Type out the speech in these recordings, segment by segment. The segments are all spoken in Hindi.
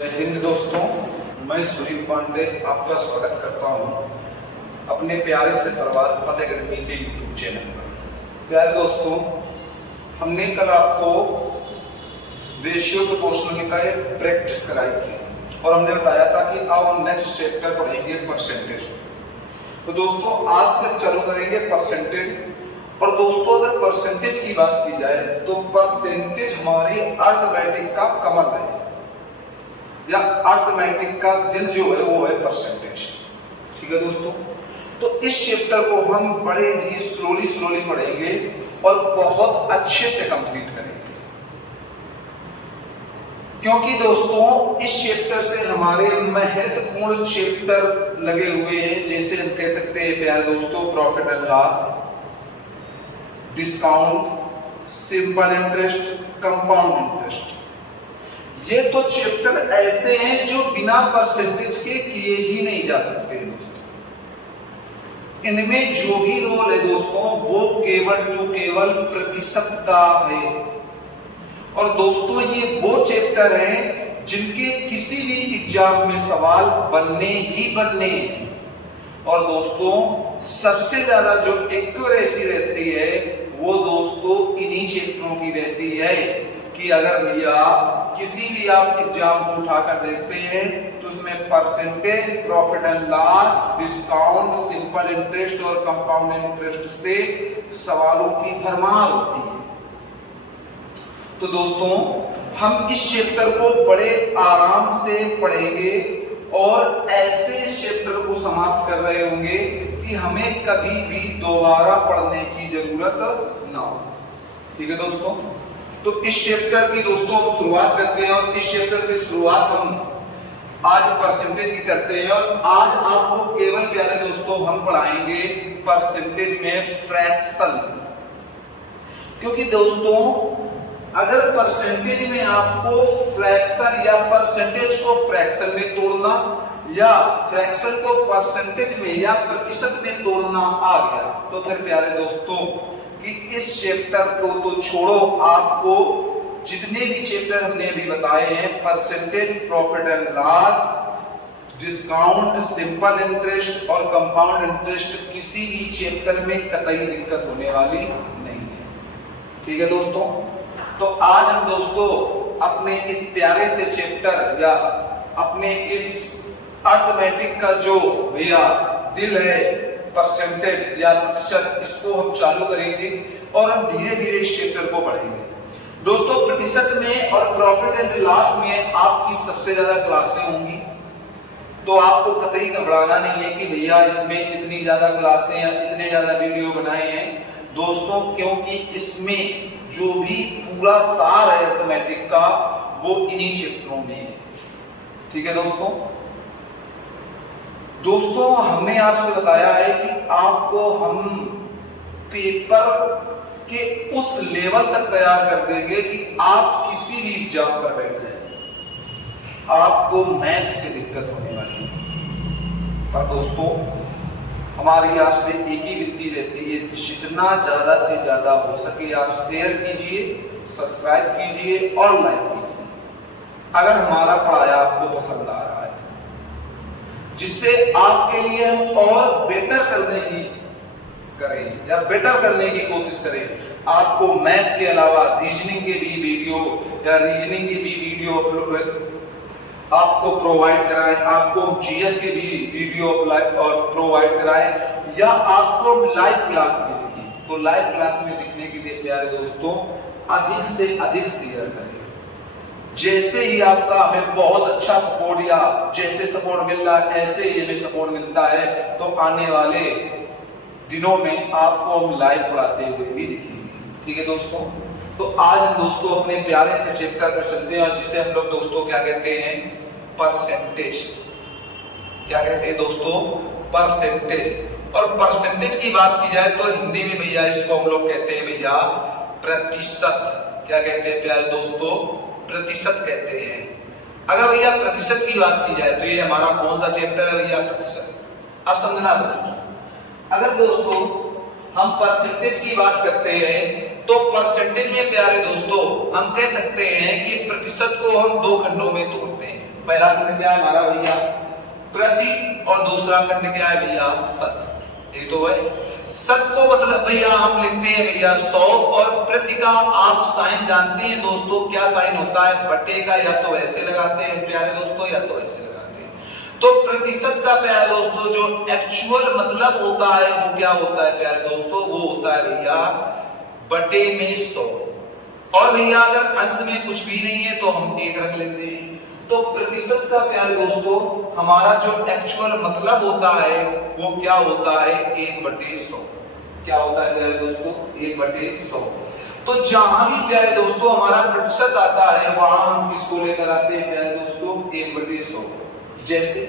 जय हिंद दोस्तों, मैं सुनील पांडे आपका स्वागत करता हूं अपने प्यारे से परिवार फतेहगढ़ के यूट्यूब चैनल पर। प्यारे दोस्तों, हमने कल आपको रेशियो प्रोपोर्शनल का एक प्रैक्टिस कराई थी और हमने बताया था कि अब हम नेक्स्ट चैप्टर पढ़ेंगे परसेंटेज। तो दोस्तों आज से चालू करेंगे परसेंटेज। और दोस्तों अगर परसेंटेज की बात की जाए तो परसेंटेज हमारी अर्थमेटिक का कमल है या अर्थमेटिक का दिल जो है वो है परसेंटेज। ठीक है दोस्तों, तो इस चैप्टर को हम बड़े ही स्लोली पढ़ेंगे और बहुत अच्छे से कंप्लीट करेंगे, क्योंकि दोस्तों इस चैप्टर से हमारे महत्वपूर्ण चैप्टर लगे हुए हैं, जैसे हम कह सकते हैं प्यारे दोस्तों profit and loss, discount, simple interest, compound interest. ये तो चैप्टर ऐसे हैं जो बिना परसेंटेज के किए ही नहीं जा सकते दोस्तों। इनमें जो भी रोल है दोस्तों वो केवल प्रतिशत का है। और दोस्तों ये वो चैप्टर हैं जिनके किसी भी एग्जाम में सवाल बनने ही बनने हैं। और दोस्तों सबसे ज्यादा जो एक्यूरेसी रहती है वो दोस्तों इन्हीं चैप्टरों की रहती है कि अगर भैया किसी भी आप एग्जाम को उठाकर देखते हैं तो उसमें percentage, profit and loss, discount, simple interest और कंपाउंड इंटरेस्ट से सवालों की भरमार होती है। तो दोस्तों हम इस चैप्टर को बड़े आराम से पढ़ेंगे और ऐसे इस चैप्टर को समाप्त कर रहे होंगे कि हमें कभी भी दोबारा पढ़ने की जरूरत ना हो। ठीक है दोस्तों, तो इस चैप्टर की दोस्तों हम शुरुआत करते हैं और इस चैप्टर की शुरुआत हम आज परसेंटेज की करते हैं। और आज आपको केवल प्यारे दोस्तों हम पढ़ाएंगे परसेंटेज में फ्रैक्शन, क्योंकि दोस्तों अगर परसेंटेज में आपको फ्रैक्शन या परसेंटेज को फ्रैक्शन में तोड़ना या फ्रैक्शन को परसेंटेज में या प्रतिशत में तोड़ना आ गया तो फिर प्यारे दोस्तों कि इस चैप्टर को तो छोड़ो, आपको जितने भी चैप्टर हमने अभी बताए हैं percentage, profit and loss, discount, simple interest और कंपाउंड इंटरेस्ट, किसी भी चैप्टर में कतई दिक्कत होने वाली नहीं है। ठीक है दोस्तों, तो आज हम दोस्तों अपने इस प्यारे से चैप्टर या अपने इस अर्थमेटिक का जो भैया दिल है परसेंटेज या प्रतिशत, इसको हम चालू करेंगे और हम धीरे धीरे इस चैप्टर को पढ़ेंगे। दोस्तों प्रतिशत में और प्रॉफिट एंड लॉस में आपकी सबसे ज्यादा क्लासें होंगी, तो आपको कतई घबराना नहीं है कि भैया इसमें इतनी ज्यादा क्लासें या इतने ज्यादा वीडियो बनाए हैं दोस्तों, क्योंकि इसमें जो भी पूरा सार है अर्थमेटिक का वो इन्हीं चैप्टरों में है। ठीक है दोस्तों हमने आपसे बताया है कि आपको हम पेपर के उस लेवल तक तैयार कर देंगे कि आप किसी भी एग्जाम पर बैठ जाए आपको मैथ से दिक्कत होने वाली है। पर दोस्तों हमारी आपसे एक ही विनती रहती है, जितना ज्यादा से ज्यादा हो सके आप शेयर कीजिए, सब्सक्राइब कीजिए और लाइक कीजिए अगर हमारा पढ़ाया आपको पसंद आ रहा है, जिससे आपके लिए हम और बेटर करने की करें या बेटर करने की कोशिश करें। आपको मैथ के अलावा रीजनिंग के भी वीडियो या रीजनिंग के भी वीडियो आपको प्रोवाइड कराएं, आपको जीएस के भी वीडियो और प्रोवाइड कराएं या आपको लाइव क्लास में दिखें। तो लाइव क्लास में दिखने के लिए प्यारे दोस्तों अधिक से अधिक शेयर करें। जैसे ही आपका हमें बहुत अच्छा सपोर्ट या जैसे सपोर्ट मिल रहा है ऐसे ही हमें सपोर्ट मिलता है तो आने वाले दिनों में आपको हम लाइव पढ़ाते हुए भी दिखेंगे। ठीक है दोस्तों, तो आज हम दोस्तों अपने प्यारे से चैप्टर कर चलते हैं और जिसे हम लोग दोस्तों क्या कहते हैं परसेंटेज। क्या कहते हैं दोस्तों परसेंटेज। और परसेंटेज की बात की जाए तो हिंदी में भैया इसको हम लोग कहते हैं भैया प्रतिशत। क्या कहते हैं प्यारे दोस्तों प्रतिशत कहते हैं। अगर भैया प्रतिशत की बात की जाए तो ये हमारा कौन सा चैप्टर है भैया प्रतिशत। अब समझना दोस्तों, अगर दोस्तों हम परसेंटेज की बात करते हैं तो परसेंटेज में प्यारे दोस्तों हम कह सकते हैं कि प्रतिशत को हम दो खंडों में तोड़ते हैं। पहला खंड क्या है हमारा भैया प्रति और दूसरा खंड क्या है भैया शत। ये तो है शत को मतलब भैया हम लिखते हैं भैया 100 और प्रति का आप साइन जानते हैं दोस्तों क्या साइन होता है बटे का, या तो ऐसे लगाते हैं प्यारे दोस्तों या तो ऐसे लगाते हैं। तो प्रतिशत का प्यारे दोस्तों जो एक्चुअल मतलब होता है वो क्या होता है प्यारे दोस्तों, वो होता है भैया बटे में 100। और भैया अगर अंश में कुछ भी नहीं है तो हम 1 रख लेते हैं। तो प्रतिशत का प्यारे दोस्तों हमारा जो एक्चुअल मतलब होता है वो क्या होता है 1/100। क्या होता है प्यारे दोस्तों 1/100। तो जहां भी प्यारे दोस्तों हमारा प्रतिशत आता है वहां हम किसको लेकर आते हैं प्यारे दोस्तों 1/100। जैसे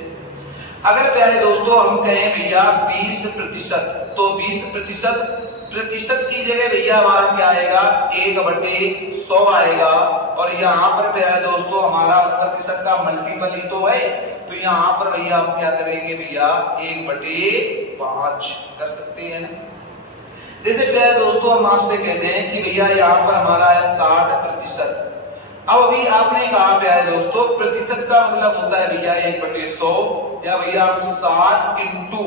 अगर प्यारे दोस्तों हम कहें भैया 20% तो 20% प्रतिशत की जगह भैया हमारा क्या आएगा 1/100 आएगा। और यहाँ पर प्यारे दोस्तों हमारा प्रतिशत का मल्टीपल ही तो है, तो यहाँ पर भैया हम क्या करेंगे भैया 1/5 कर सकते हैं ना। जैसे प्यारे दोस्तों हम आपसे कहते हैं कि भैया यहाँ पर हमारा है 60%। अब अभी आपने कहा प्यारे दोस्तों प्रतिशत का मतलब होता है भैया 1/100 या भैया 60 इंटू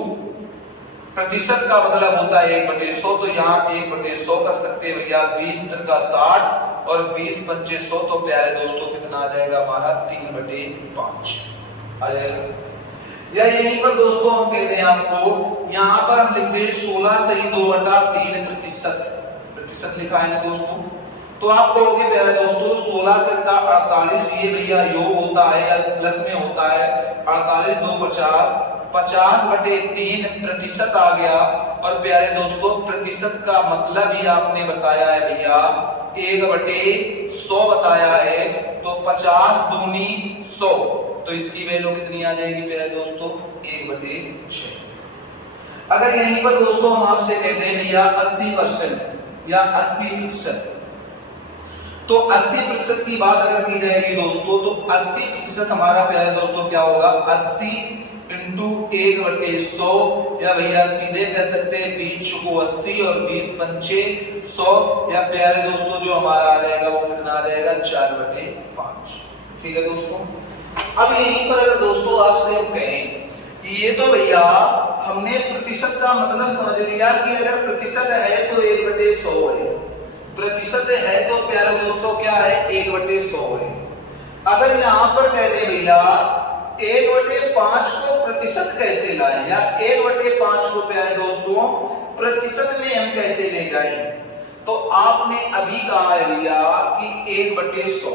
प्रतिशत का मतलब होता है 1/100। तो यहाँ 1/100 कर सकते हैं भैया 20 का 60 और 20 पंचे 100 तो प्यारे दोस्तों कितना आ जाएगा हमारा 3/5 आ जाएगा। या यहीं पर दोस्तों हम कहते हैं आपको यहाँ पर हम लिखते हैं 16 सही 2/3 प्रतिशत लिखा है ना दोस्तों। तो आप कहोगे प्यारे दोस्तों 16 का 48 ये भैया योग होता है या प्लस में होता है 48 2 50 50/3 प्रतिशत आ गया। और प्यारे दोस्तों प्रतिशत का मतलब ही आपने बताया है भैया 1/100 बताया है। तो 50 दूनी 100 तो इसकी वैल्यू कितनी आ जाएगी प्यारे दोस्तों 1/6। अगर यहीं पर दोस्तों हम आपसे कहते हैं भैया 80% या 80%, तो 80% की बात अगर की जाएगी दोस्तों तो 80% हमारा प्यारे दोस्तों क्या होगा 80 इंटू 1/100 या भैया सीधे कह सकते हैं 20 को 80 और 20 पंचे 100 या प्यारे दोस्तों जो हमारा आ जाएगा वो कितना आ जाएगा 4/5। ठीक है दोस्तों। अब यहीं पर अगर दोस्तों आपसे हम कहें कि ये तो भैया हमने प्रतिशत का मतलब समझ लिया कि अगर प्रतिशत है तो 1/100 है, प्रतिशत है तो प्यारे दोस्तों क्या है 1/100 है। अगर यहां पर कहते भैया 1/5 को प्रतिशत कैसे लाएं या 1/5 को प्यारे दोस्तों प्रतिशत में हम कैसे ले जाएं, तो आपने अभी कहा है भैया कि 1/100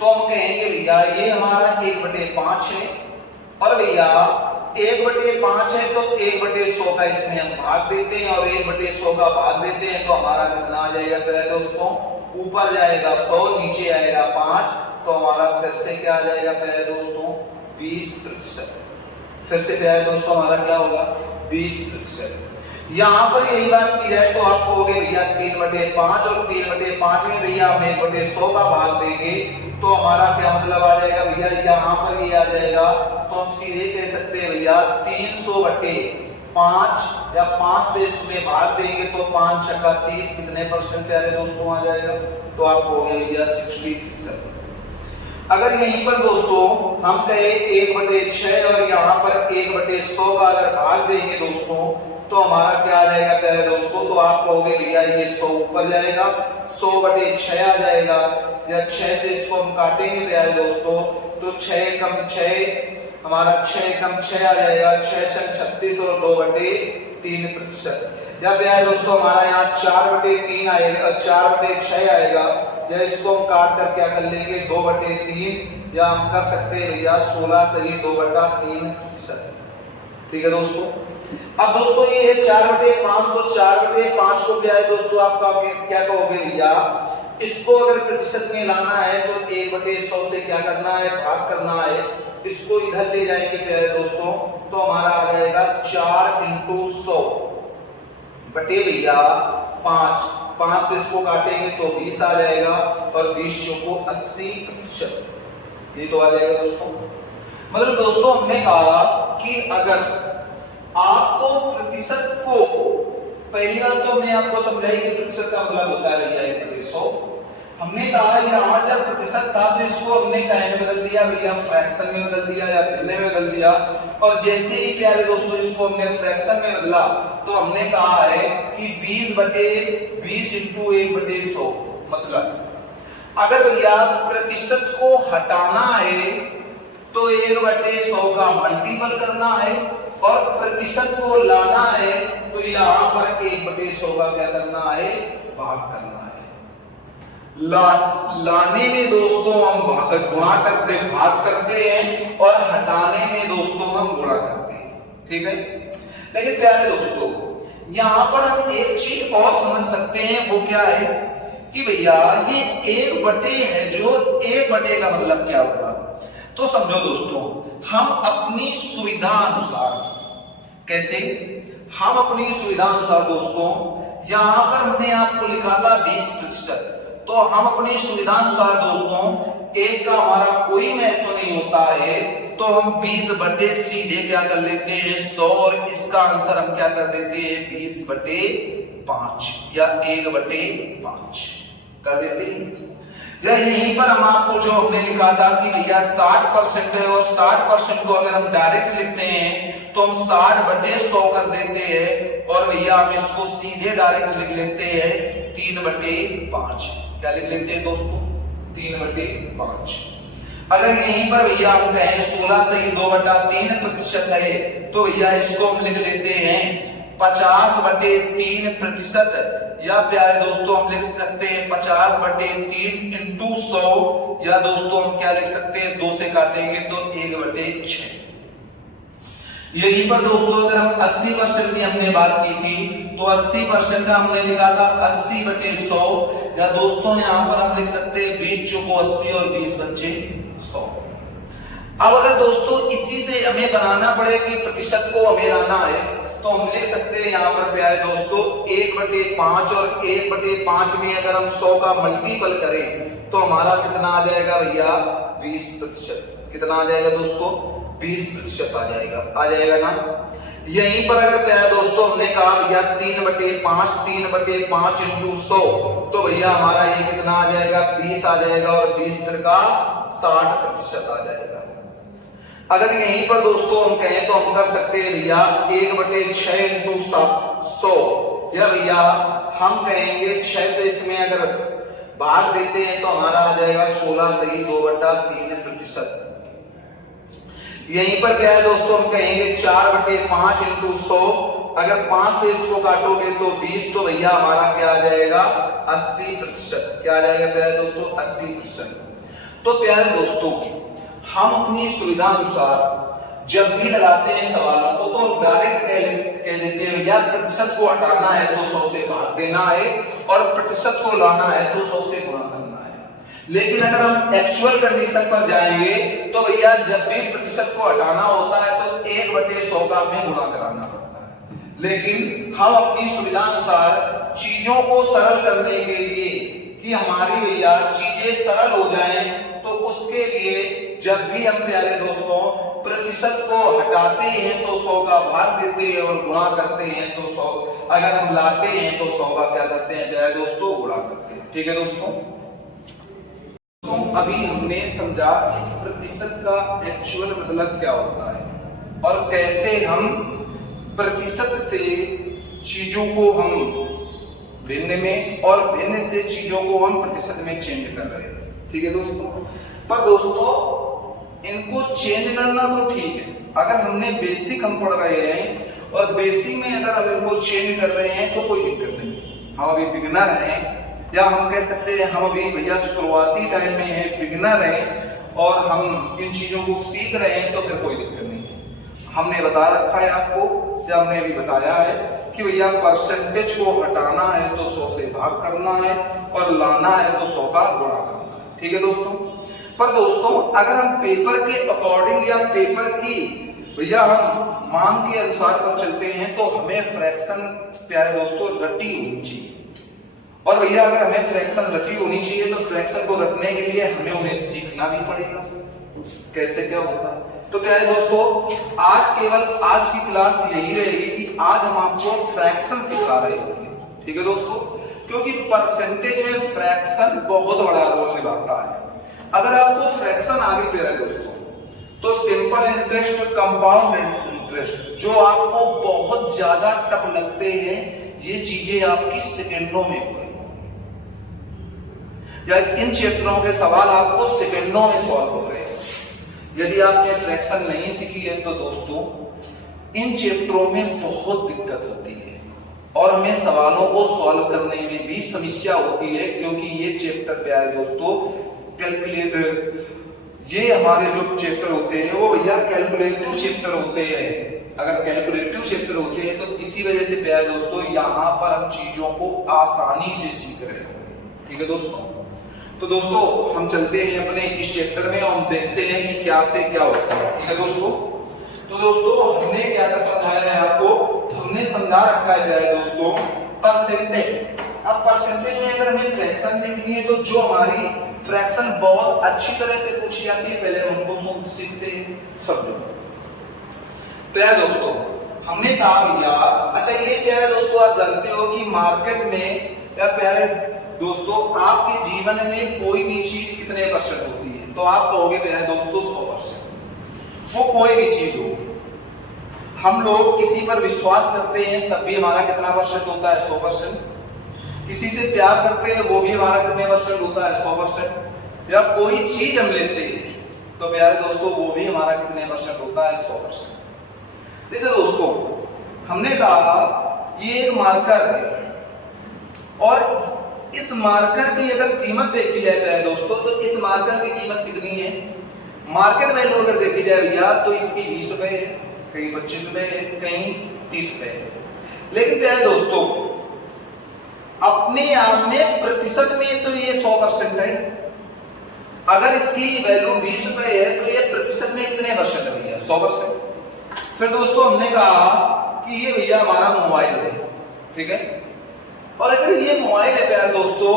तो हम कहेंगे भैया ये हमारा 1/5 है और भैया 1/5 है तो 1/100 का इसमें हम भाग देते हैं और 1/100 का भाग देते हैं तो हमारा कितना आ जाएगा प्यारे दोस्तों ऊपर जाएगा 100 नीचे आएगा 5 तो हमारा फिर से क्या आ जाएगा प्यारे दोस्तों 20%। फिर से प्यारे दोस्तों हमारा क्या होगा 20%। यहाँ पर यही बात की जाए तो आप कहोगे भैया 3/5 और 3/5 में भैया हम 1/100 का भाग देंगे तो हमारा क्या मतलब आ जाएगा भैया यहाँ पर ये आ जाएगा तो हम सीधे कह सकते हैं भैया 300/5 या 5 से इसमें भाग देंगे तो 5 छक्का 30 कितने परसेंट प्यारे दोस्तों आ जाएगा तो आप कहोगे भैया 60%। अगर यहीं पर दोस्तों हम कहे 1/6 और यहाँ पर 1/100 का अगर भाग देंगे दोस्तों तो हमारा क्या आ जाएगा प्यारे दोस्तों तो आप कहोगे भैया ये 100 ऊपर जाएगा 100/6 आ जाएगा या 6 से इसको हम काटेंगे प्यारे दोस्तों तो 6 कम 6 हमारा 6 कम 6 आ जाएगा 6 छक 36 और 2/3%। या प्यारे दोस्तों हमारा यहाँ 4/3 आएगा 4/6 आएगा या इसको हम काट कर क्या कर लेंगे 2/3 या हम कर सकते हैं भैया 16 सही 2/3%। ठीक है दोस्तों। अब दोस्तों ये है 4/5 तो 4/5 को क्या है दोस्तों आपका क्या कहोगे भैया इसको अगर प्रतिशत में लाना है तो 1/100 से क्या करना है भाग करना है, इसको इधर ले जाएंगे प्यारे दोस्तों तो हमारा आ जाएगा 4 × 100 बटे भैया 5 से इसको काटेंगे तो 20 आ जाएगा और 20 चौको 80%। ये तो आ जाएगा दोस्तों। मतलब दोस्तों हमने कहा कि अगर आपको प्रतिशत को पहली बात तो हमने आपको समझाई कि प्रतिशत का मतलब होता है भैया 1/100। हमने कहा यहाँ जब प्रतिशत था तो इसको हमने क्या में बदल दिया भैया, फ्रैक्शन में बदल दिया या भिन्न में बदल दिया। और जैसे ही प्यारे दोस्तों इसको हमने फ्रैक्शन में बदला तो हमने कहा है कि 20/20 इंटू 1/100। मतलब अगर भैया प्रतिशत को हटाना है तो 1/100 का मल्टीपल करना है, और प्रतिशत को लाना है तो यहाँ पर 1/100 का क्या करना है, भाग करना है। लाने में दोस्तों हम गुणा करते भाग करते हैं, और हटाने में दोस्तों हम गुणा करते हैं, ठीक है। लेकिन प्यारे दोस्तों यहाँ पर हम एक चीज और समझ सकते हैं, वो क्या है कि भैया ये 1/, है जो 1/, का मतलब क्या होगा। तो समझो दोस्तों, हम अपनी सुविधा अनुसार, कैसे हम अपनी सुविधा अनुसार दोस्तों, यहां पर हमने आपको लिखा था 20%, तो हम अपनी सुविधा अनुसार दोस्तों एक का हमारा कोई महत्व नहीं होता है, तो हम 20 सीधे क्या कर लेते हैं 100, और इसका आंसर हम क्या कर देते हैं 20/5 या 1/5 कर देते हैं। या यहीं पर हम आपको जो हमने लिखा था कि भैया 60% है, और 60% को अगर हम डायरेक्ट लिखते हैं तो हम 60/100 कर देते हैं, और भैया हम इसको सीधे डायरेक्ट लिख लेते हैं 3/5। क्या लिख लेते हैं दोस्तों 3/5। अगर यहीं पर भैया हम कहें 16 सही 2/3% है, तो भैया इसको हम लिख लेते हैं 50/3%, या प्यारे दोस्तों हम लिख सकते हैं 50/3 इंटू 100, या दोस्तों हम क्या लिख सकते हैं 2 से काटेंगे तो 1/6। यहीं पर दोस्तों अगर हम 80% की हमने बात की थी तो 80% का हमने लिखा था 80/100, या दोस्तों यहां पर हम लिख सकते हैं 20 चौको 80 और 20/100। अब अगर दोस्तों इसी से हमें बनाना पड़े कि प्रतिशत को हमें लाना है, तो हम लिख सकते हैं यहाँ पर प्यारे दोस्तों 1/5, और 1/5 में अगर हम 100 का मल्टीपल करें तो हमारा कितना आ जाएगा भैया 20%। कितना आ जाएगा दोस्तों 20% आ जाएगा ना। यहीं पर अगर प्यारे दोस्तों हमने कहा भैया 3/5 इंटू 100, तो भैया हमारा ये कितना आ जाएगा 20 आ जाएगा, और 20 का 60% आ जाएगा। अगर यहीं पर दोस्तों हम कहें तो हम कर सकते हैं भैया 1/6 इंटू 100, या भैया हम कहेंगे 6 से इसमें अगर भाग देते हैं तो हमारा आ जाएगा 16 सही 2/3%। यहीं पर क्या है दोस्तों हम कहेंगे 4/5 इंटू 100, अगर 5 से इसको काटोगे तो 20, तो भैया हमारा क्या आ जाएगा 80%। क्या आ जाएगा प्यारे दोस्तों 80%। तो प्यारे दोस्तों हम अपनी सुविधा अनुसार जब भी लगाते हैं सवालों को तो डायरेक्ट कह देते हैं भैया प्रतिशत को हटाना है तो 100 से भाग देना है, और प्रतिशत को लाना है तो 100 से गुणा करना है। लेकिन अगर हम एक्चुअल कंडीशन पर जाएंगे तो भैया जब भी प्रतिशत को हटाना होता है तो 1/100 का हमें गुणा कराना पड़ता है। लेकिन हम अपनी सुविधा अनुसार चीजों को सरल करने के लिए कि हमारी भैया चीजें सरल हो जाएं, तो उसके लिए जब भी हम प्यारे दोस्तों प्रतिशत को हटाते हैं तो 100 का भाग देते हैं, और गुणा करते हैं तो 100, अगर हम लाते हैं तो 100 का क्या करते हैं प्यारे दोस्तों गुणा करते हैं। ठीक है दोस्तों, तो अभी हमने समझा कि प्रतिशत का एक्चुअल मतलब क्या होता है, और कैसे हम प्रतिशत से चीजों को हम भिन्न में, और भिन्न से चीजों को हम प्रतिशत में चेंज कर रहे हैं। ठीक है दोस्तों, पर दोस्तों इनको चेंज करना तो ठीक है, अगर हमने बेसिक हम पढ़ रहे हैं और बेसिक में अगर हम इनको चेंज कर रहे हैं तो कोई दिक्कत नहीं। हम अभी बिगिनर हैं, या हम कह सकते हैं हम अभी भैया शुरुआती टाइम में है, बिगिनर हैं, और हम इन चीजों को सीख रहे हैं, तो फिर कोई दिक्कत नहीं है। हमने बता रखा है आपको, या हमने अभी बताया है कि भैया परसेंटेज को हटाना है तो 100 से भाग करना है, और लाना है तो 100 का गुणा करना है। ठीक है दोस्तों, पर दोस्तों अगर हम पेपर के अकॉर्डिंग या पेपर की भैया हम मांग के अनुसार पर चलते हैं तो हमें फ्रैक्शन प्यारे दोस्तों रटी होनी चाहिए, और भैया अगर हमें फ्रैक्शन रटी होनी चाहिए तो फ्रैक्शन को रटने के लिए हमें उन्हें सीखना भी पड़ेगा कैसे क्या होता है। तो प्यारे दोस्तों आज आज की क्लास यही रहेगी कि आज हम आपको फ्रैक्शन सिखा रहे होंगे। ठीक है दोस्तों, क्योंकि परसेंटेज में फ्रैक्शन बहुत बड़ा रोल निभाता है। अगर आपको फ्रैक्शन आ गई मेरे दोस्तों, तो सिंपल इंटरेस्ट, कंपाउंड इंटरेस्ट जो आपको बहुत ज्यादा टफ लगते हैं, ये चीजें आपकी सेकेंडों में हो रही होंगी, या इन चैप्टरों के सवाल आपको सेकेंडों में सॉल्व हो रहे हैं। यदि आपने फ्रैक्शन नहीं सीखी है तो दोस्तों इन चैप्टरों में बहुत दिक्कत होती है और हमें सवालों को सॉल्व करने में भी समस्या होती है, क्योंकि ये चैप्टर प्यारे दोस्तों कैलकुलेटर, ये हमारे जो चैप्टर होते हैं वो भैया कैलकुलेटिव चैप्टर होते हैं। अगर कैलकुलेटिव चैप्टर होते हैं तो इसी वजह से प्यारे दोस्तों यहाँ पर हम चीजों को आसानी से सीख रहे होंगे। ठीक है दोस्तों, तो दोस्तों हम चलते हैं अपने इस चैप्टर में और हम देखते हैं कि क्या से क्या होता है। ठीक है दोस्तों, तो दोस्तों हमने क्या क्या समझाया है आपको, हमने समझा रखा है प्यारे दोस्तों परसेंटेज। अब परसेंटेज में अगर हमें फ्रैक्शन सीखनी है तो जो हमारी फ्रैक्शन बहुत अच्छी तरह से पूछी जाती है, पहले हम उनको सीखते समझो। तो यार दोस्तों हमने कहा भैया, अच्छा ये प्यारे दोस्तों आप जानते हो कि मार्केट में या प्यारे दोस्तों आपके जीवन में कोई भी चीज कितने परसेंट होती है, तो आप कहोगे प्यारे दोस्तों 100%। वो कोई भी चीज हो, हम लोग किसी पर विश्वास करते हैं तब भी हमारा कितना परसेंट होता है, 100%। किसी से प्यार करते हैं वो भी हमारा कितने परसेंट होता है, 100%। या कोई चीज हम लेते हैं तो प्यारे दोस्तों वो भी हमारा कितने परसेंट होता है, 100%। जैसे दोस्तों हमने कहा ये एक मार्कर है और इस मार्कर की अगर कीमत देखी जाए प्यारे दोस्तों, तो इस मार्कर की कीमत कितनी है, मार्केट वैल्यू अगर देखी जाए भैया तो इसकी 20 रुपए है, कहीं 25 रुपए है, कहीं 30 रुपए है। लेकिन प्यारे दोस्तों अपने आप में प्रतिशत में तो ये 100% है। अगर इसकी वैल्यू 20 रुपए है तो ये प्रतिशत में कितने परसेंट है भैया, 100%। फिर दोस्तों हमने कहा कि ये भैया हमारा मोबाइल है, ठीक है, और अगर ये मोबाइल है प्यारे दोस्तों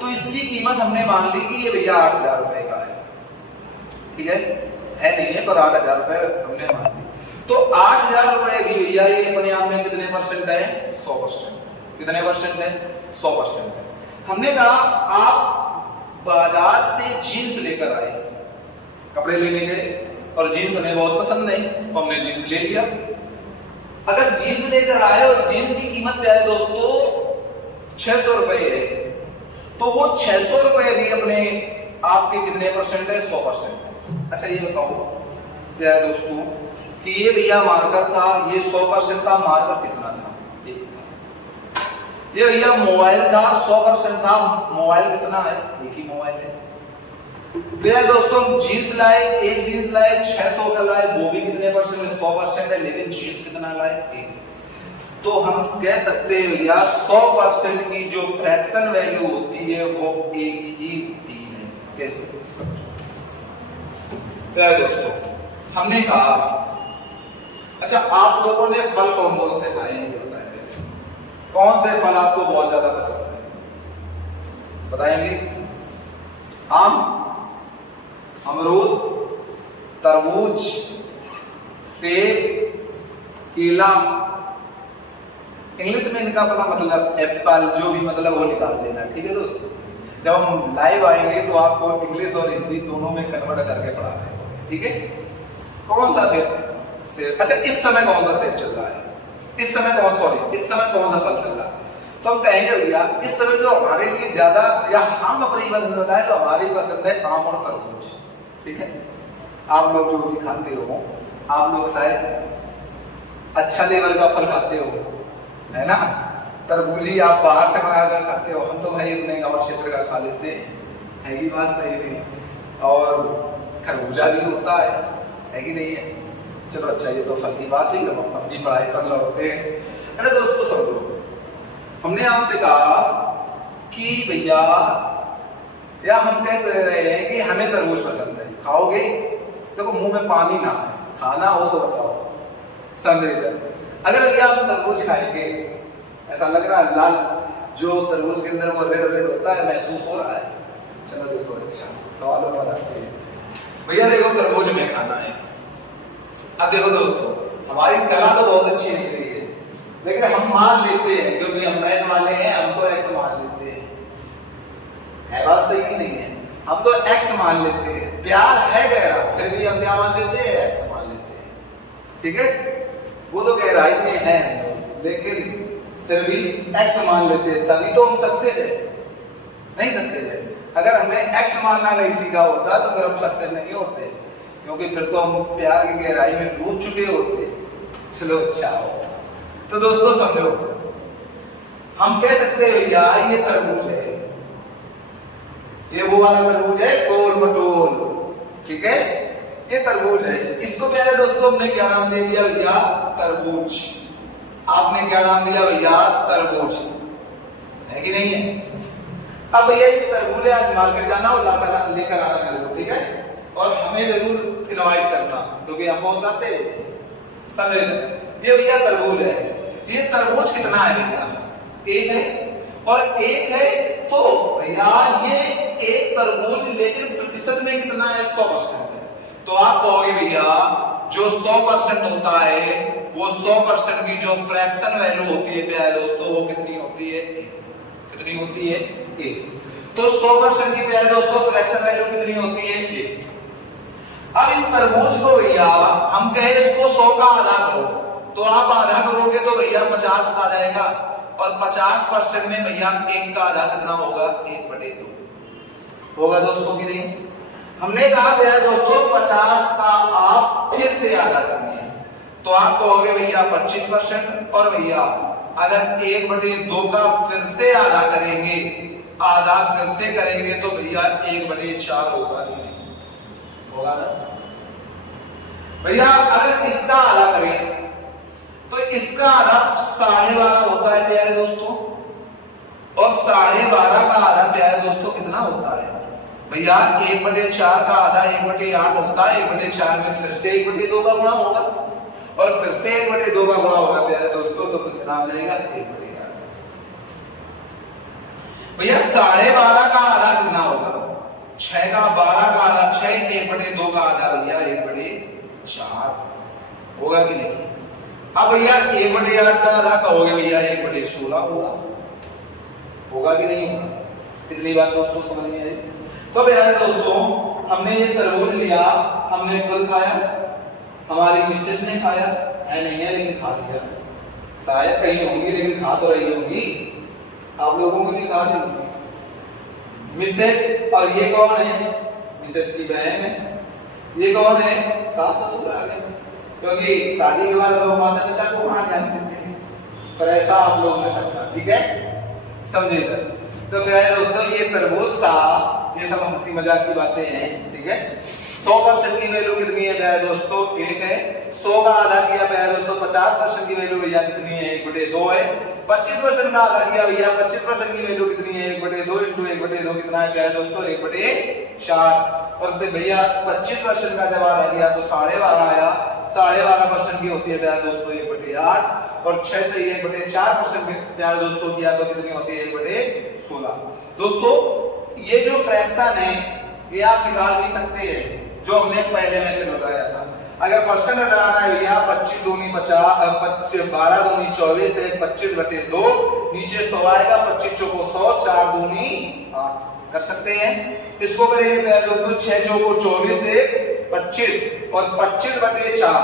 तो इसकी कीमत हमने मान ली कि ये भैया 8,000 रुपए का है, ठीक है नहीं है पर 8,000 रुपए हमने मान ली। तो 8,000 रुपए भी भैया ये अपने आप में कितने परसेंट है, 100%। कितने परसेंट है, 100% है। हमने कहा आप बाजार से जीन्स लेकर आए, कपड़े लेने गए और जीन्स हमें बहुत पसंद नहीं तो हमने जीन्स ले लिया। अगर जीन्स लेकर आए और जीन्स की कीमत प्यारे दोस्तों 600 रुपए है, तो वो 600 रुपए भी अपने आपके कितने परसेंट है, 100% है। अच्छा ये बताओ प्यारे दोस्तों कि ये भैया मार्कर था, ये 100% था, मार्कर कितना था, ये भैया मोबाइल था, 100% था, मोबाइल कितना है, एक ही मोबाइल है। भैया दोस्तों जीन्स लाए, एक जीन्स लाए 600 का लाए, वो भी कितने परसेंट है, 100% है, लेकिन जीन्स कितना लाए, एक। तो हम कह सकते हैं भैया 100% की जो फ्रैक्शन वैल्यू होती है वो एक ही होती है। कैसे समझो भैया दोस्तों, हमने कहा अच्छा आप लोगों ने फल कौन कौन से खाए हैं, कौन से फल आपको बहुत ज्यादा पसंद है, बताएंगे? आम, अमरूद, तरबूज, सेब, केला। इंग्लिश में इनका अपना मतलब एप्पल, जो भी मतलब वो निकाल लेना, ठीक है दोस्तों। जब हम लाइव आएंगे तो आपको इंग्लिश और हिंदी दोनों में कन्वर्ट करके पढ़ा रहे हैं, ठीक है। कौन सा सेब? अच्छा इस समय कौन सा सेब चल रहा है, इस समय इस समय कौन सा फल चल रहा है? तो हम कहेंगे भैया इस समय जो हमारे लिए ज्यादा या हम अपनी पसंद बताएं तो हमारी पसंद है आम और तरबूज, ठीक है। आप लोग जो भी खाते हो, आप लोग शायद अच्छा लेवल का फल खाते हो, है ना। तरबूजी आप बाहर से मंगाकर खाते हो, हम तो भाई अपने गांव क्षेत्र का खा लेते हैं, है कि बात सही नहीं? और खरबूजा भी होता है कि नहीं है? चलो अच्छा ये तो फल की बात है, जब हम अपनी पढ़ाई पर लौटते हैं। अरे दोस्तों समझो, हमने आपसे कहा कि भैया या हम कह रहे हैं कि हमें तरबूज पसंद है, खाओगे? देखो मुंह में पानी ना आए, खाना हो तो बताओ, समझे? अगर भैया हम तरबूज खाएंगे, ऐसा लग रहा है लाल जो तरबूज के अंदर वो रेड रेड होता है महसूस हो रहा है, चलो देखो अच्छा सवालों पर आते हैं। भैया देखो तरबूज में खाना है। अब देखो दोस्तों हमारी कला तो बहुत अच्छी नहीं रही है, लेकिन हम मान लेते हैं क्योंकि हम मैथ वाले हैं, हम तो एक्स मान लेते हैं। है बात सही कि नहीं है? हम तो एक्स मान लेते हैं, प्यार है गहरा फिर भी हम क्या मान लेते हैं? एक्स मान लेते हैं। ठीक है, वो तो गहराई में है लेकिन फिर भी एक्स मान लेते हैं, तभी तो हम सक्सेस है। नहीं सक्सेस है, अगर हमने एक्स मानना नहीं सीखा होता तो फिर हम सक्सेस नहीं होते, क्योंकि फिर तो हम प्यार की गहराई में डूब चुके होते। चलो अच्छा हो। तो दोस्तों समझो, हम कह सकते हैं भैया ये तरबूज है, ये वो वाला तरबूज है गोल मटोल। ठीक है, ये तरबूज है। इसको प्यारे दोस्तों हमने क्या नाम दे दिया भैया? तरबूज। आपने क्या नाम दिया भैया? तरबूज। है कि नहीं है? अब भैया ये तरबूज है, आज मार्केट जाना और लेकर आना जरूर। ठीक है, और हमें जरूर इनवाइट करना क्योंकि हम बहुत आते हैं। समझे? ये भैया तरबूज है। ये तरबूज कितना है भैया? एक है, और एक है तो भैया ये एक तरबूज लेकिन प्रतिशत में कितना है? 100% है। तो आप कहोगे भैया जो 100% होता है वो 100% की जो फ्रैक्शन वैल्यू होती है प्यारे दोस्तों वो कितनी होती है? कितनी होती है? एक। तो 100% की प्यारे दोस्तों फ्रैक्शन वैल्यू कितनी होती है? एक। अब इस तरबूज को भैया हम कहे इसको 100 का आधा करो, तो आप आधा करोगे तो भैया 50 आ जाएगा, और 50% में भैया एक का आधा कितना होगा? 1/2 होगा दोस्तों कि नहीं? हमने कहा भैया दोस्तों 50 का आप फिर से आधा करेंगे, तो आप कहोगे भैया 25%, और भैया अगर 1/2 का फिर से आधा करेंगे, आधा फिर से करेंगे तो भैया 1/4 होगा कि नहीं? होगा ना भैया? अगर इसका आधा करें तो इसका आधा 12.5 होता है प्यारे दोस्तों, और 12.5 का आधा प्यारे दोस्तों कितना होता है भैया? 1/4 का आधा 1/8 होता है। 1/4 में फिर से 1/2 का गुणा होगा, और फिर से 1/2 का गुणा होगा प्यारे दोस्तों, तो कितना हो जाएगा? 1/8। भैया 12.5 का आधा कितना होगा? 6 का 12 का आधा 6, 1/2 का आधा भैया 1/4 होगा कि नहीं? अब भैया 1/8 का आधा कहोगे भैया 1/16 होगा कि नहीं होगा? इतनी बात दोस्तों समझ में आई? तो भैया दोस्तों हमने ये तरबूज लिया, हमने खुद खाया, हमारी मिसेज ने खाया है नहीं है लेकिन खा लिया, शायद कहीं होंगी लेकिन खा तो रही होंगी, आप लोगों को भी खा दी होंगी मिसेज। और ये कौन है? मिसेज की बहन है। ये कौन है? सास ससुर आ गए, क्योंकि शादी के बाद लोग माता पिता को वहां ध्यान देते हैं, पर ऐसा आप लोग ने करना। ठीक है, समझे? तो प्यारे दोस्तों ये तरबूज था, ये सब हंसी मजाक की बातें हैं। ठीक है, 100% की वैल्यू कितनी है प्यारे दोस्तों? 1 है। 100 का आधा किया प्यारे दोस्तों 50% की वैल्यू भैया कितनी है? 1/2 है। 25% का आधा किया भैया 25% की वैल्यू कितनी है? 1/2 इंटू 1/2 कितना है प्यारे दोस्तों? 1/4। और से भैया 25% का जब आधा किया तो 12.5 आया। 12.5% की होती है प्यारे दोस्तों 1/8, और 6 से 1/4% प्यारे दोस्तों किया तो कितनी होती है? 1/16। दोस्तों ये जो फ्रैक्शन है ये आप निकाल भी सकते हैं, जो हमने पहले में बताया था। अगर परसेंट लगाना है भैया 25 दूनी 50, 12 दूनी 24 है, 25/2 नीचे 100 आएगा, 25 चौको 100, 4 दूनी 8 कर सकते हैं। इसको करेंगे प्यारे दोस्तों 6 चौको 24 है 25, और 25/4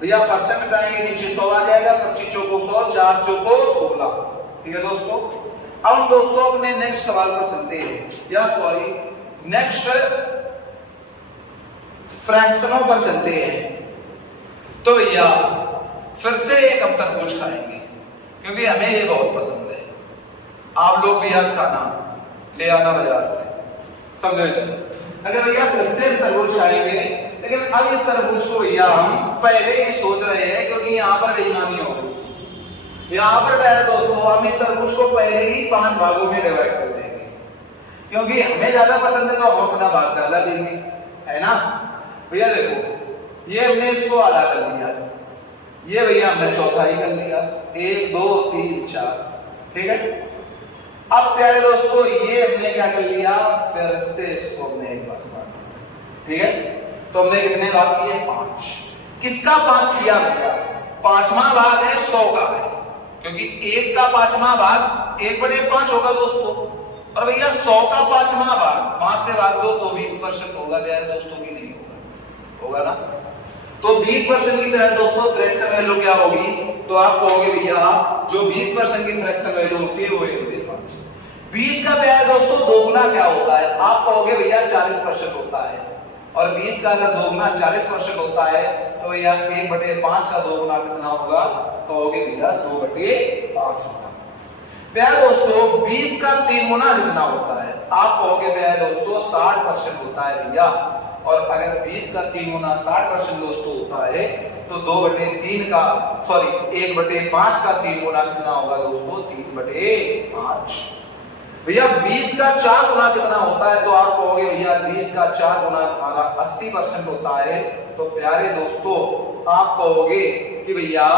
भैया परसेंट बताएंगे नीचे 100 आ जाएगा, 25 चौको 100, 4 चौको 16। ठीक है दोस्तों, अब हम दोस्तों अपने नेक्स्ट सवाल पर चलते हैं, या सॉरी नेक्स्ट फ्रैक्शनों पर चलते हैं। तो भैया फिर से एक हम तरबूज खाएंगे क्योंकि हमें ये बहुत पसंद है। आप लोग भी आज खाना ले आना बाजार से, समझे? अगर भैया फिर से तरबूज खाएंगे, लेकिन अब इस तरबूज को भैया हम पहले ही सोच रहे हैं क्योंकि यहाँ पर बेईमानी हो गई। यहाँ पर प्यारे दोस्तों हम इस तरबूज को पहले ही 5 भागों में डिवाइड कर देंगे, क्योंकि हमें ज्यादा पसंद है तो हम अपना भाग ज्यादा देंगे, है ना भैया? देखो ये हमने इसको आधा कर दिया, ये भैया हमने चौथाई कर दिया, 1 2 3 4। ठीक है, अब प्यारे दोस्तों ये हमने क्या कर लिया? फिर से इसको हमने एक बार बांट दिया। ठीक है, तो हमने कितने भाग किए? 5। किसका 5 किया भैया? 5वां भाग है 100 का है, क्योंकि 1 का 5वां भाग 1/5 होगा दोस्तों। और भैया 100 का 5वां भाग 5 से भाग दो तो 20% होगा प्यारे दोस्तों की नहीं होगा, होगा ना। तो 20% की प्यारे दोस्तों फ्रैक्शन वैल्यू क्या होगी, तो आप कहोगे भैया जो 20% की फ्रैक्शन वैल्यू होती है वो 1/5। 20 का प्यारे दोस्तों दोगुना क्या होता है, आप कहोगे भैया 40% होता है। और 20 का अगर दोगुना 40% होता है तो भैया 1/5 का दोगुना कितना होगा, कहोगे भैया 2/5 होगा। प्यारे दोस्तों 20 का 3 गुना कितना होता है, आप कहोगे प्यारे दोस्तों 60% होता है भैया। और अगर 20 का 3 गुना 60% दोस्तों होता है तो 2/3 का 1/5 का 3 गुना कितना होगा दोस्तों, 3/5। भैया 20 का 4 गुना कितना होता है, तो आप कहोगे भैया 20 का 4 गुना हमारा 80% होता है। तो प्यारे दोस्तों आप कहोगे कि भैया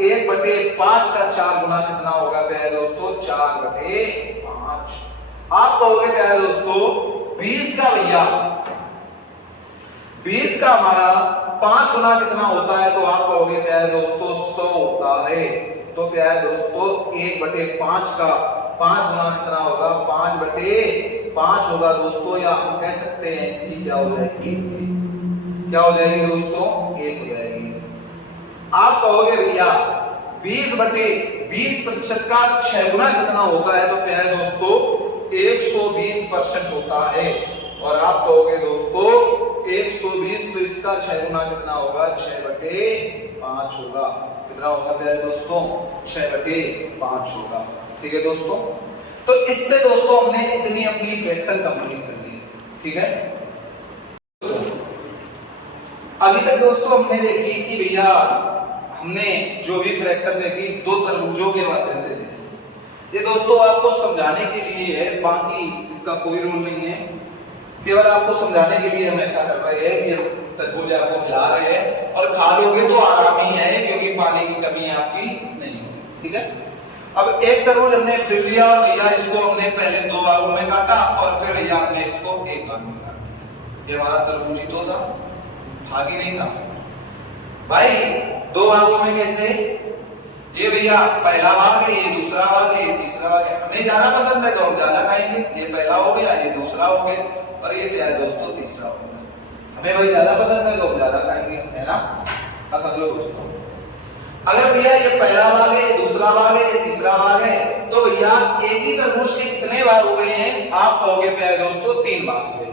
1/5 का 4 गुना कितना होगा प्यारे दोस्तों, 4/5। आप कहोगे प्यारे दोस्तों 20 का भैया 20 का हमारा 5 गुना कितना होता है, तो आप कहोगे प्यारे दोस्तों 100 होता है। तो प्यारे दोस्तों 1/5 का 5 गुना कितना होगा, 5/5 होगा दोस्तों, या हम कह सकते हैं इसकी क्या हो जाएगी, क्या हो जाएगी दोस्तों, 1 हो जाएगी। आप कहोगे भैया 20% का 6 गुना कितना होता है, तो प्यारे दोस्तों 120% होता है। और आप कहोगे दोस्तों 120 तो इसका 6 गुना कितना होगा, 6/5 होगा। कितना होगा प्यारे दोस्तों, 6/5 होगा। ठीक है दोस्तों, तो इससे दोस्तों हमने इतनी अपनी फ्रैक्शन कंप्लीट कर दी। ठीक है, अभी तक दोस्तों हमने देखी कि भैया हमने जो भी फ्रैक्शन देखी 2 तरबूजों के माध्यम से देखी। ये दोस्तों आपको समझाने के लिए है, बाकी इसका कोई रोल नहीं है, केवल आपको समझाने के लिए हम ऐसा कर रहे हैं कि तरबूज आपको खिला रहे हैं और खा लोगे तो आराम ही है, क्योंकि पानी की कमी आपकी नहीं होगी। ठीक है, अब एक तरबूज हमने फिर लिया और भैया इसको हमने पहले 2 भागों में काटा और फिर भैया हमने इसको 1 भाग में काट दिया। ये हमारा तरबूज ही तो था, भाग ही नहीं था भाई। 2 भागों में कैसे, ये भैया पहला भाग है, ये दूसरा भाग है, ये तीसरा भाग है। हमें ज्यादा पसंद है तो हम ज्यादा खाएंगे, ये पहला हो गया, ये दूसरा हो गया और ये प्यारे दोस्तों तीसरा हो गया। हमें भाई ज्यादा पसंद है तो हम ज्यादा खाएंगे, है ना। अब समझो दोस्तों, अगर भैया ये पहला भाग है, ये दूसरा भाग है, ये तीसरा भाग है, तो भैया एक ही तरबूज के कितने भाग हुए हैं, आप कहोगे प्यारे दोस्तों 3 भाग हुए।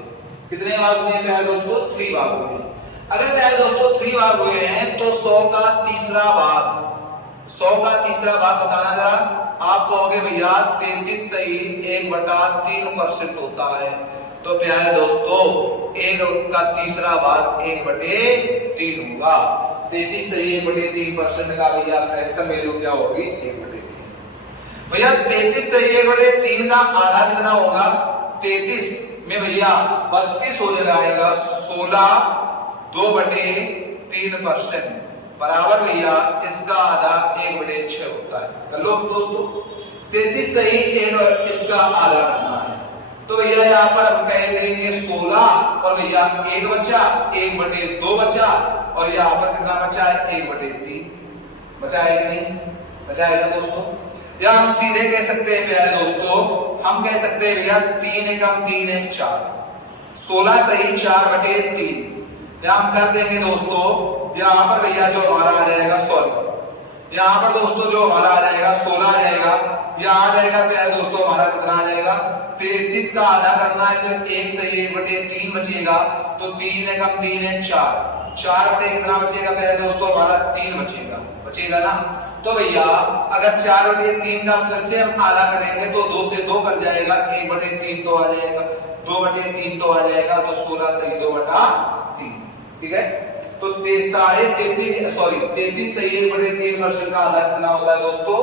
कितने भाग हुए हैं प्यारे दोस्तों, 3 भाग हुए हैं। अगर प्यारे दोस्तों 3 भाग हुए हैं तो 100 का तीसरा भाग, 100 का तीसरा भाग बताना जरा। आप कहोगे भैया 33 सही 1/3% होता है। तो प्यारे दोस्तों 1 का तीसरा भाग 1/3 होगा। 33 सही 1/3% का भैया फ्रैक्शन वैल्यू क्या होगी, 1/3। भैया 33 सही 1/3 का आधा कितना होगा, 33 में भैया 32 हो जाएगा, 16 2/3% बराबर भैया इसका आधा 1/6 होता है। कर लो दोस्तों, 33 सही इसका आधा करना है। तो भैया यहाँ पर हम कह देंगे 16 और भैया 1 बचा, 1/2 बचा और यहाँ पर कितना बचा है, 1/3 बचा है कि नहीं, बचा है ना दोस्तों। या हम सीधे कह सकते हैं प्यारे दोस्तों, हम कह सकते हैं भैया 3 एकम 3 एक 4, 16 सही 4/3। या हम कर देंगे दोस्तों, यहाँ पर भैया जो हमारा आ जाएगा, सॉरी यहाँ पर दोस्तों जो हमारा आ जाएगा 16 आ जाएगा, यहाँ आ जाएगा प्यारे दोस्तों हमारा कितना आ जाएगा, 33 का आधा करना है, फिर 1 सही 1/3 बचेगा। तो 3 एकम 3 एक 4, 4 कितना बचेगा प्यारे दोस्तों, हमारा 3 बचेगा, बचेगा ना। तो भैया अगर 4/3 का फिर से हम आधा करेंगे तो 2 से 2 कर जाएगा, 1/3 तो आ जाएगा, 2/3 तो आ जाएगा, तो 16 सही 2/3। ठीक है, तो 33 सही 1/3% का आधा कितना होता है दोस्तों,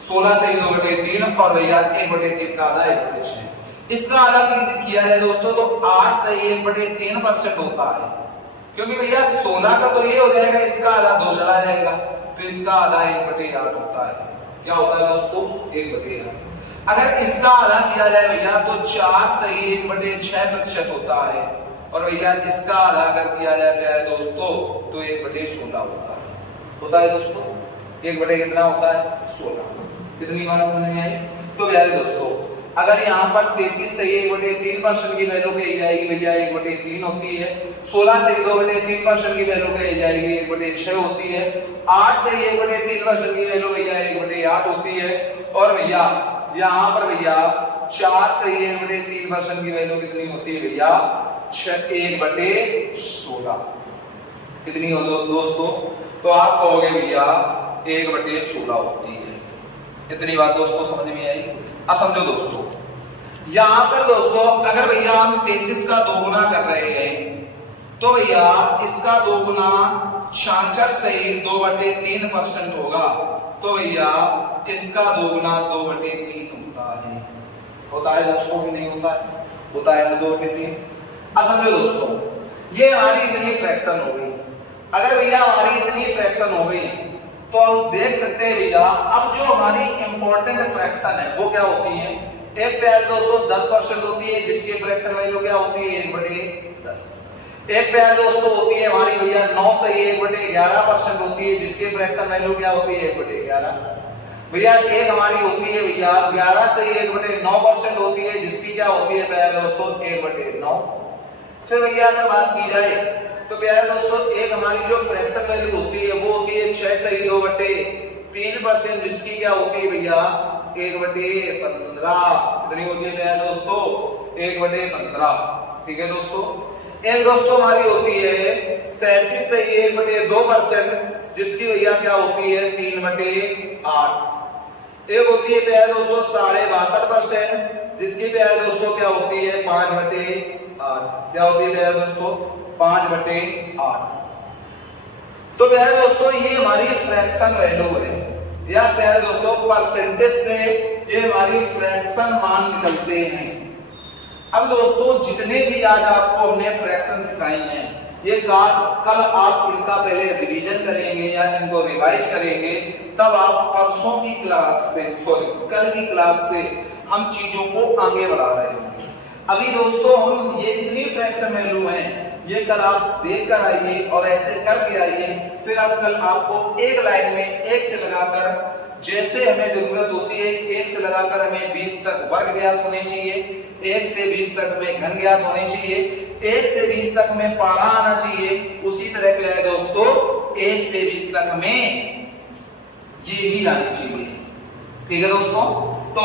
16 सही 2/3 और भैया 1/3 का आधा 1/6। इसका आधा किया जाए दोस्तों तो 8 सही 1/3% होता है, क्योंकि भैया 16 का तो ये हो जाएगा, इसका आधा 2 चला जाएगा, तो इसका आधा 1/8 होता है। क्या होता है दोस्तों, 1/8। अगर इसका आधा किया जाए भैया तो 4 सही 1/6% होता है, और भैया इसका आधा अगर किया जाए प्यारे दोस्तों तो 1/16 होता है, होता है दोस्तों। 1 बटे कितना होता है 16। कितनी बात समझ में आई? तो प्यारे दोस्तों अगर यहाँ पर 33 से 1/3% की वैल्यू कही जाएगी भैया 1/3 होती है। 16 से 2/3% की वैल्यू कही जाएगी 1/6 होती है। 8 से 1/3% की वैल्यू भैया 1/8 होती है। और भैया यहाँ पर भैया 4 से 1/3% की वैल्यू कितनी होती है भैया 1/16। कितनी हो दोस्तों? तो आप कहोगे भैया 1/16 होती है। इतनी बात दोस्तों समझ में आई? अब समझो दोस्तों यहां पर दोस्तों अगर भैया हम 33 का 2 गुना कर रहे हैं तो भैया इसका 2 गुना 66 से 2/3% होगा। तो भैया इसका 2 गुना 2/3 होता है दोस्तों कि नहीं होता है? होता है ना 2/3। अब समझो दोस्तों ये हमारी इतनी फ्रैक्शन हो गई। अगर भैया हमारी इतनी फ्रैक्शन हो गई तो आप देख सकते हैं भैया अब जो हमारी इंपॉर्टेंट फ्रैक्शन है वो क्या होती है? एक प्यारे दोस्तों 10% होती है जिसकी फ्रैक्शन वैल्यू क्या होती है 1/10। एक प्यारे दोस्तों होती है हमारी भैया 9 से 1/11% होती है जिसकी फ्रैक्शन वैल्यू क्या होती है 1/11। भैया एक हमारी होती है भैया 11 से 1/9% होती है जिसकी क्या होती है प्यारे दोस्तों 1/9। फिर भैया अगर बात की जाए तो प्यारे दोस्तों एक हमारी जो फ्रैक्शन वैल्यू होती है वो होती है 6 से 2/3% जिसकी क्या होती है भैया 1/15। कितनी होती है प्यारे दोस्तों 1/15। ठीक है दोस्तों। एक दोस्तों हमारी होती है 37 से 1/2% जिसकी भैया क्या होती है 3/8। एक होती है प्यारे दोस्तों 62.5% जिसकी प्यारे दोस्तों क्या होती है 5/8। क्या होती है प्यारे दोस्तों 5/8। तो प्यारे दोस्तों ये हमारी फ्रैक्शन वैल्यू है या प्यारे दोस्तों परसेंटेज से ये हमारी फ्रैक्शन मान निकलते हैं। अब दोस्तों जितने भी आज आपको हमने फ्रैक्शन सिखाई हैं ये कल आप इनका पहले रिवीजन करेंगे या इनको रिवाइज करेंगे तब आप परसों की क्लास से कल की क्लास से हम चीजों को आगे बढ़ा रहे हैं। अभी दोस्तों हम ये इतनी फ्रैक्शन वैल्यू हैं ये कल आप देख कर आइए और ऐसे करके आइए। फिर अब कल आपको एक लाइन में 1 से लगाकर जैसे हमें जरूरत होती है 1 से लगाकर हमें 20 तक वर्ग ज्ञात होने चाहिए, 1 से 20 तक हमें घन ज्ञात होने चाहिए, 1 से 20 तक हमें पारा आना चाहिए। उसी तरह पे है दोस्तों 1 से 20 तक हमें ये भी आनी चाहिए। ठीक है दोस्तों। तो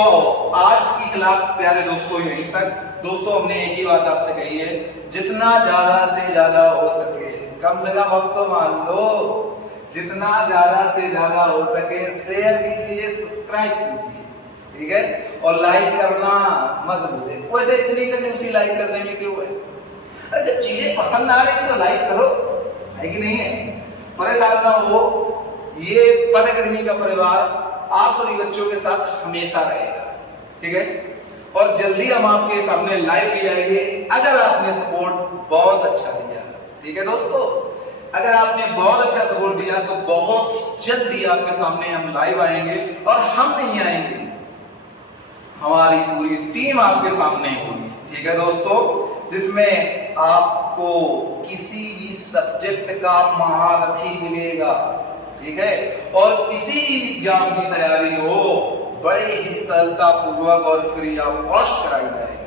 आज की क्लास प्यारे दोस्तों यहीं तक। दोस्तों हमने एक ही बात आपसे कही है जितना ज्यादा से ज्यादा हो सके कम से कम अब तो मान लो जितना ज्यादा से ज्यादा हो सके शेयर कीजिए सब्सक्राइब कीजिए। ठीक है। और लाइक करना मत भूलिए। वैसे इतनी कंजूसी लाइक करने में क्यों है? अरे जब चीजें पसंद आ रही है तो लाइक करो है कि नहीं है? परेशान ना हो। ये पद अकेडमी का परिवार आप सभी बच्चों के साथ हमेशा रहेगा। ठीक है। और जल्दी हम आपके सामने लाइव भी आएंगे अगर आपने सपोर्ट बहुत अच्छा दिया। ठीक है दोस्तों। अगर आपने बहुत अच्छा सपोर्ट दिया तो बहुत जल्दी आपके सामने हम लाइव आएंगे और हम नहीं आएंगे हमारी पूरी टीम आपके सामने होगी। ठीक है दोस्तों। जिसमें आपको किसी भी सब्जेक्ट का महारथी मिलेगा। ठीक है। और किसी भी एग्जाम की तैयारी हो बड़े ही सरलता पूर्वक और फ्री ऑफ कॉस्ट कराई जाएगी।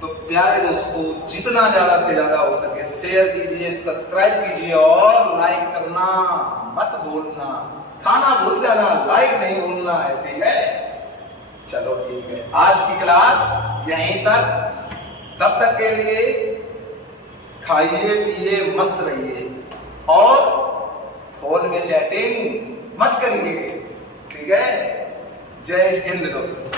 तो प्यारे दोस्तों जितना ज्यादा से ज्यादा हो सके शेयर कीजिए सब्सक्राइब कीजिए और लाइक करना मत भूलना। खाना भूल जाना लाइक नहीं भूलना है। ठीक है। चलो ठीक है। आज की क्लास यहीं तक। तब तक के लिए खाइए पिए मस्त रहिए और फोन में चैटिंग मत करिए। ठीक है। जय हिंद दोस्तों।